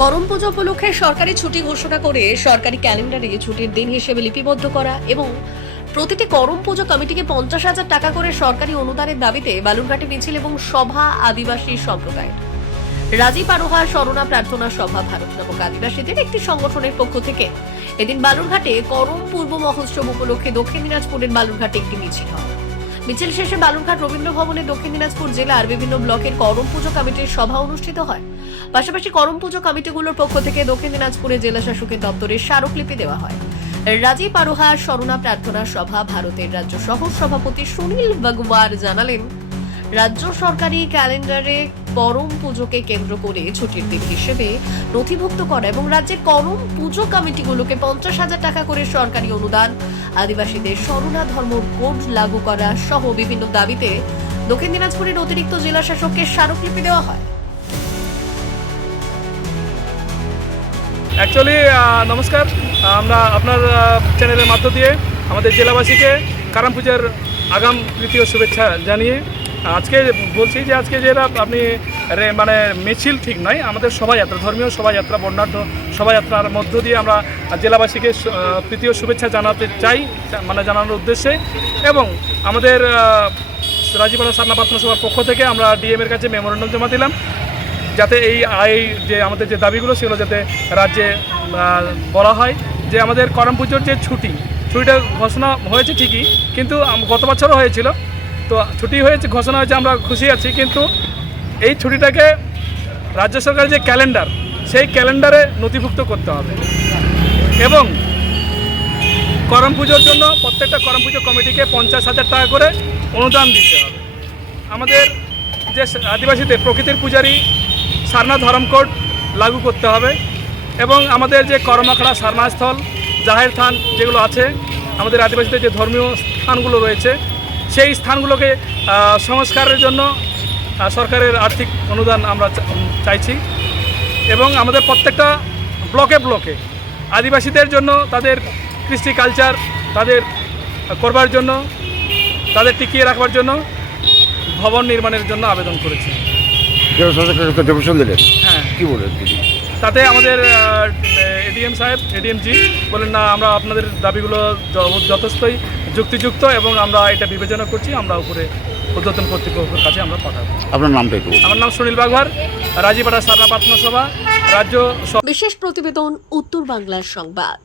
করম পুজো উপলক্ষে সরকারি ছুটি ঘোষণা করে সরকারি ক্যালেন্ডারে ছুটির দিন হিসেবে লিপিবদ্ধ করা এবং প্রতিটি করম পুজো কমিটিকে 50,000 টাকা করে সরকারি অনুদানের দাবিতে বালুরঘাটে মিছিল এবং সভা আদিবাসী সম্প্রদায়ের। রাজীব আরোহা স্মরণা প্রার্থনা সভা ভারত নামক আদিবাসীদের একটি সংগঠনের পক্ষ থেকে এদিন বালুরঘাটে করম পূর্ব মহোৎসব উপলক্ষে দক্ষিণ দিনাজপুরের বালুরঘাটে একটি মিছিল হয়। মিছিল শেষে বালুরঘাট রবীন্দ্র ভবনে দক্ষিণ দিনাজপুর জেলার বিভিন্ন ব্লকের করম পুজো কমিটির সভা অনুষ্ঠিত হয়। পাশাপাশি করম পুজো কমিটিগুলোর পক্ষ থেকে দক্ষিণ দিনাজপুরে জেলা শাসকের দপ্তরে স্মারকলিপি দেওয়া হয়। রাজীব আরোহা স্মরণা প্রার্থনা সভা ভারতের রাজ্য সহ সভাপতি সুনীল বাগওয়ার জানালেন, রাজ্য সরকারি ক্যালেন্ডারে করম পুজোকে কেন্দ্র করে ছুটির দিন হিসেবে নথিভুক্ত করা এবং রাজ্যের করম পুজো কমিটিগুলোকে 50,000 টাকা করে সরকারি অনুদান, আদিবাসীদের স্মরণা ধর্ম কোড লাগু করা সহ বিভিন্ন দাবিতে দক্ষিণ দিনাজপুরের অতিরিক্ত জেলা শাসককে স্মারকলিপি দেওয়া হয়। অ্যাকচুয়ালি নমস্কার, আমরা আপনার চ্যানেলের মাধ্য দিয়ে আমাদের জেলাবাসীকে কারাম পূজার আগাম তৃতীয় শুভেচ্ছা জানিয়ে আজকে বলছি যে আজকে যেটা আপনি মানে মিছিল ঠিক নয়, আমাদের শোভাযাত্রা, ধর্মীয় শোভাযাত্রা, বর্ণাঢ্য শোভাযাত্রার মধ্য দিয়ে আমরা জেলাবাসীকে তৃতীয় শুভেচ্ছা জানাতে চাই, মানে জানানোর উদ্দেশ্যে। এবং আমাদের রাজীব আরোহা স্মরণা প্রার্থনা সভার পক্ষ থেকে আমরা ডিএমের কাছে মেমোরেন্ডাম জমা দিলাম, যাতে এই যে আমাদের যে দাবিগুলো সেগুলো যাতে রাজ্যে বলা হয় যে আমাদের করম পুজোর যে ছুটিটা ঘোষণা হয়েছে ঠিকই, কিন্তু গত বছরও হয়েছিল, তো ছুটি হয়েছে, ঘোষণা হয়েছে, আমরা খুশি আছি, কিন্তু এই ছুটিটাকে রাজ্য সরকারের যে ক্যালেন্ডার সেই ক্যালেন্ডারে নথিভুক্ত করতে হবে এবং করম পুজোর জন্য প্রত্যেকটা করম পুজো কমিটিকে 50,000 টাকা করে অনুদান দিতে হবে। আমাদের যে আদিবাসীদের প্রকৃতির পূজারী সারনা ধর্ম কোড লাগু করতে হবে এবং আমাদের যে করম আখড়া, সারনাস্থল, জাহের স্থান যেগুলো আছে, আমাদের আদিবাসীদের যে ধর্মীয় স্থানগুলো রয়েছে সেই স্থানগুলোকে সংস্কারের জন্য সরকারের আর্থিক অনুদান আমরা চাইছি এবং আমাদের প্রত্যেকটা ব্লকে ব্লকে আদিবাসীদের জন্য তাদের কৃষ্টি কালচার তাদের করবার জন্য, তাদের টিকিয়ে রাখবার জন্য ভবন নির্মাণের জন্য আবেদন করেছি। হ্যাঁ, কি বলেন তাতে আমাদের এডিএম সাহেব, এডিএমজি বলেন না, আমরা আপনাদের দাবিগুলো যথেষ্টই যুক্তিযুক্ত এবং আমরা এটা বিবেচনা করছি, আমরা উপরে ঊর্ধ্বতন কর্তৃপক্ষের কাছে আমরা পাঠাবো। আপনার নামটা একটু? আমার নাম সুনীল বাগওয়ার, রাজীব আরোহা স্মরণা প্রার্থনা সভা রাজ্য। বিশেষ প্রতিবেদন, উত্তর বাংলার সংবাদ।